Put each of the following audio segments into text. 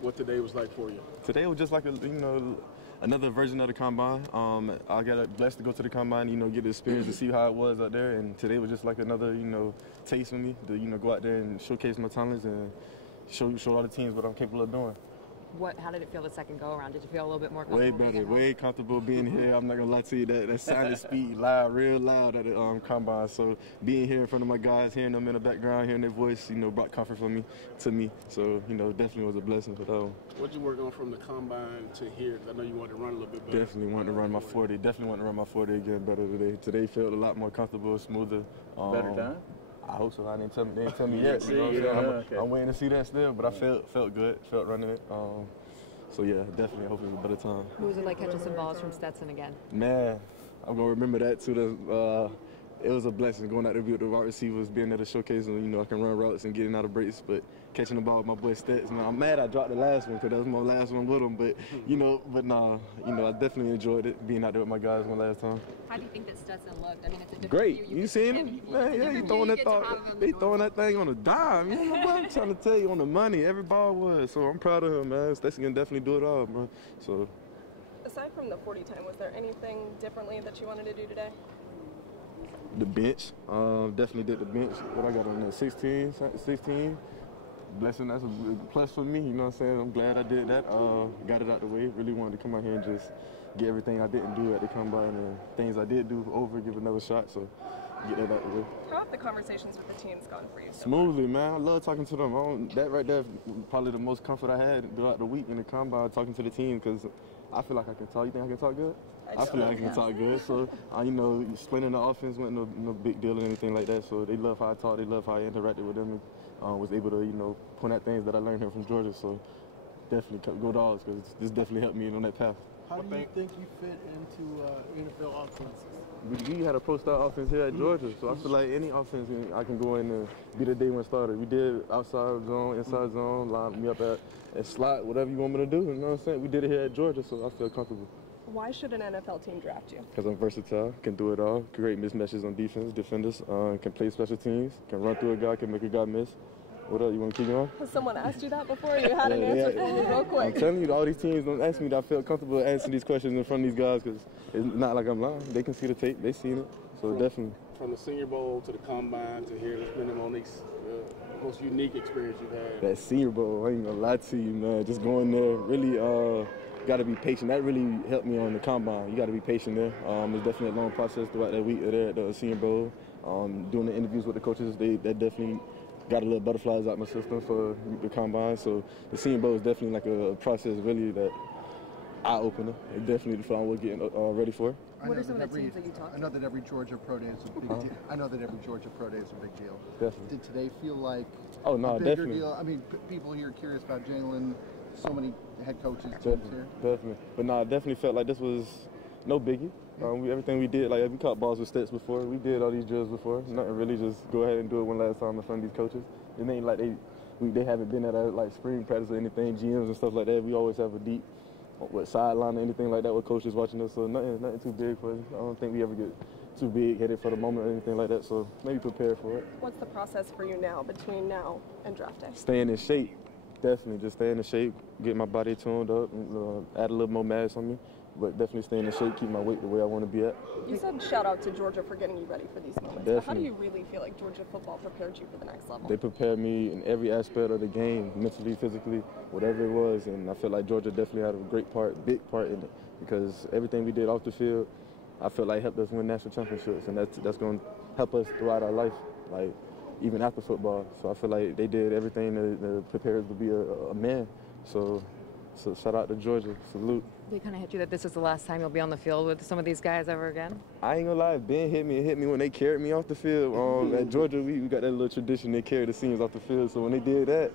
what today was like for you? Today was just like another version of the combine. I got blessed to go to the combine, get the experience to see how it was out there. And today was just like another, taste for me to, go out there and showcase my talents and show all the teams what I'm capable of doing. How did it feel the second go around? Did you feel a little bit more comfortable? Way better, way comfortable being here. I'm not gonna lie to you, that sounded speed loud, real loud at the combine. So being here in front of my guys, hearing them in the background, hearing their voice, brought comfort to me. So definitely was a blessing for that one. What'd you work on from the combine to here? I know you wanted to run a little bit better. Definitely wanted to run my 40. Definitely wanted to run my 40 again better today. Today felt a lot more comfortable, smoother. Better time? I hope so. They didn't tell me yet. I'm waiting to see that still, but I felt good. Felt running it. So yeah, definitely. Hopefully, it was a better time. What was it like catching some balls from Stetson again? Man, I'm gonna remember that too. It was a blessing going out there with the wide receivers, being there to showcase them. I can run routes and getting out of breaks, but catching the ball with my boy Stetson, man, I'm mad I dropped the last one because that was my last one with him. But I definitely enjoyed it being out there with my guys one last time. How do you think that Stetson looked? I mean, it's a different great. view. You seen him? Man, yeah, he throwing that thing on a dime. What I'm trying to tell you, on the money, every ball was. So I'm proud of him, man. Stetson can definitely do it all, bro. So. Aside from the 40 time, was there anything differently that you wanted to do today? The bench, definitely did the bench. What I got on there, 16. Blessing, that's a plus for me, you know what I'm saying? I'm glad I did that. Got it out the way. Really wanted to come out here and just get everything I didn't do at the combine and things I did do over, give another shot, so get that out the way. How have the conversations with the teams gone for you so smoothly, man. I love talking to them. That right there, probably the most comfort I had throughout the week in the combine, talking to the team, because I feel like I can talk. You think I can talk good? I feel like I can talk good. So, explaining the offense wasn't no big deal or anything like that. So they love how I talk. They love how I interacted with them and was able to, point out things that I learned here from Georgia. So definitely go Dogs, because this definitely helped me on that path. How do you think you fit into NFL offenses? We had a pro-style offense here at Georgia, so I feel like any offense I can go in and be the day one starter. We did outside zone, inside zone, line me up at slot, whatever you want me to do. You know what I'm saying? We did it here at Georgia, so I feel comfortable. Why should an NFL team draft you? Because I'm versatile, can do it all, create mismatches on defense, defenders, can play special teams, can run through a guy, can make a guy miss. What else? You want to keep going? Has someone asked you that before? You had an answer for me real quick. I'm telling you, all these teams don't ask me that I feel comfortable answering these questions in front of these guys, because it's not like I'm lying. They can see the tape. They seen it. So definitely. From the Senior Bowl to the Combine to here, it's been the most unique experience you've had. That Senior Bowl, I ain't gonna lie to you, man. Just going there, really got to be patient. That really helped me on the Combine. You got to be patient there. It's definitely a long process throughout that week there at the Senior Bowl. Doing the interviews with the coaches, that definitely got a little butterflies out my system for the Combine. So the Senior Bowl is definitely like a process really that eye-opener. It definitely the I was getting ready for. What are some of the teams that you talked to? I know that every Georgia Pro Day is a big deal. I know that every Georgia Pro Day is a big deal. Definitely. Did today feel like a bigger definitely. Deal? I mean, people here are curious about Jalen. So many head coaches. Definitely. But definitely felt like this was no biggie. Everything we did, like we caught balls with stats before. We did all these drills before. Nothing really, just go ahead and do it one last time in front of these coaches. It ain't like they haven't been at like spring practice or anything, GMs and stuff like that. We always have a deep sideline or anything like that with coaches watching us. So nothing too big for us. I don't think we ever get too big headed for the moment or anything like that. So maybe prepare for it. What's the process for you now, between now and draft day? Staying in shape. Definitely, just staying in shape, get my body tuned up, add a little more mass on me, but definitely staying in shape, keep my weight the way I want to be at. You said shout out to Georgia for getting you ready for these moments. But how do you really feel like Georgia football prepared you for the next level? They prepared me in every aspect of the game, mentally, physically, whatever it was, and I feel like Georgia definitely had a big part in it, because everything we did off the field, I feel like helped us win national championships, and that's going to help us throughout our life. Like, even after football. So I feel like they did everything to prepare us to be a man. So shout out to Georgia. Salute. They kind of hit you that this is the last time you'll be on the field with some of these guys ever again? I ain't gonna lie, Ben hit me when they carried me off the field. At Georgia, we got that little tradition, they carry the seniors off the field. So when they did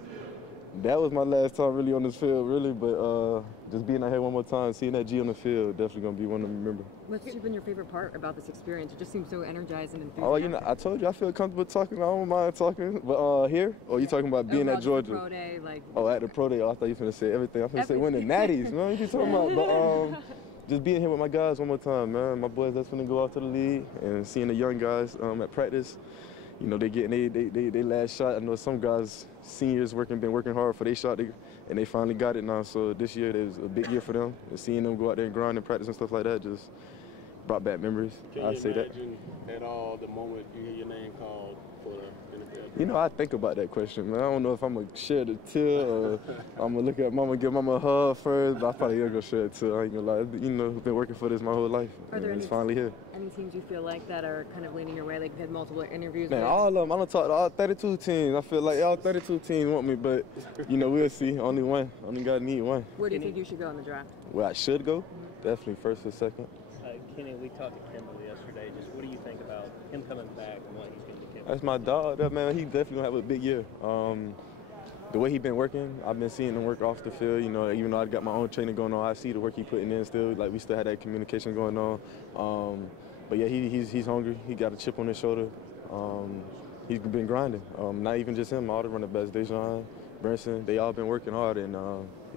that was my last time really on this field, really. But just being out here one more time, seeing that G on the field, definitely gonna be one to remember. What's been your favorite part about this experience? It just seems so energized and enthusiastic. I told you I feel comfortable talking. I don't mind talking. But here, you talking about being at Georgia? The pro day, like. At the pro day. I thought you were gonna say everything. I'm gonna say win the natties, man. What you talking about? But just being here with my guys one more time, man. My boys that's gonna go out to the league and seeing the young guys at practice. you know, they getting they last shot. I know some guys, seniors, been working hard for their shot, and they finally got it now. So this year it was a big year for them. And seeing them go out there and grind and practice and stuff like that just brought back memories. Can you imagine at all the moment you hear your name called for the NFL? You know, I think about that question, man. I don't know if I'm going to share the tear or I'm going to look at Mama, give Mama a hug first, but I probably ain't going to share it too. I ain't going to lie. You know, I've been working for this my whole life. It's finally here. Any teams you feel like that are kind of leaning your way? Like you've had multiple interviews Man, with? all of them. I don't talk to all 32 teams. I feel like all 32 teams want me, but, you know, we'll see. Only one. Only got to need one. Where do you think you should go in the draft? Where I should go? Definitely first or second. Kenny, we talked to Kendall yesterday. Just what do you think about him coming back and what he's going to do? That's my dog. That man, he definitely gonna have a big year. The way he been working, I've been seeing him work off the field. You know, even though I got my own training going on, I see the work he putting in still. Like we still had that communication going on. But yeah, he's hungry. He got a chip on his shoulder. He's been grinding. Not even just him, all the running backs, Dejon, Brinson, they all been working hard. And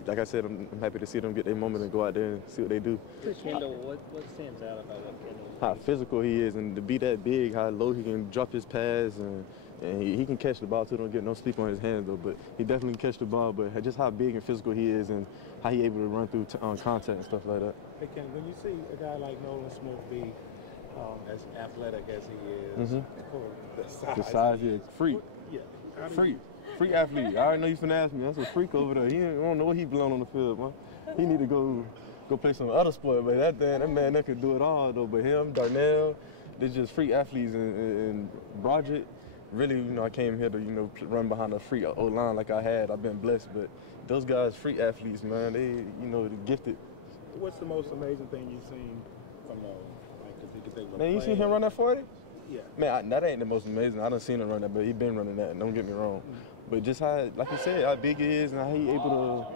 like I said, I'm happy to see them get their moment and go out there and see what they do. Kendall, what stands out about what Kendall? How physical he is, and to be that big, how low he can drop his pass, and he can catch the ball too. Don't get no sleep on his hands though, but he definitely can catch the ball. But just how big and physical he is, and how he able to run through contact and stuff like that. Hey Ken, when you see a guy like Nolan Smith be as athletic as he is, for the size, yeah, freak, freak athlete. I already know you finna ask me. That's a freak over there. I don't know what he belong on the field, man. He need to go play some other sport, but that man that could do it all though. But him, Darnell, they're just freak athletes, and Broderick, really, you know, I came here to, you know, run behind a freak O-line like I had. I've been blessed, but those guys, freak athletes, man, they, you know, they're gifted. What's the most amazing thing you've seen from Nolan? Man, you seen him run that 40? Yeah. Man, that ain't the most amazing. I done seen him run that, but he been running that. Don't get me wrong. But just how, like you said, how big he is and how he able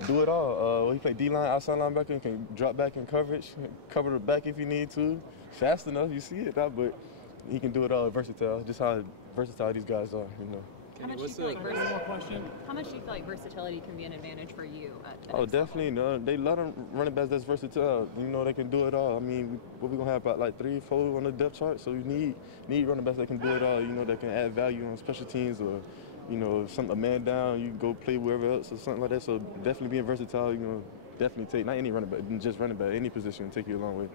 to do it all. He play D-line, outside linebacker, can drop back in coverage, cover the back if he need to. Fast enough, you see it now, but he can do it all. Versatile. Just how versatile these guys are, you know. How much do you feel like versatility can be an advantage for you at the next definitely. No, they love them running backs that's versatile. You know, they can do it all. I mean, what we gonna have about like 3, 4 on the depth chart. So we need running backs that can do it all. You know, that can add value on special teams, or you know, a man down, you can go play wherever else or something like that. So definitely being versatile. You know, definitely take not any running back, just running back, any position, take you a long way.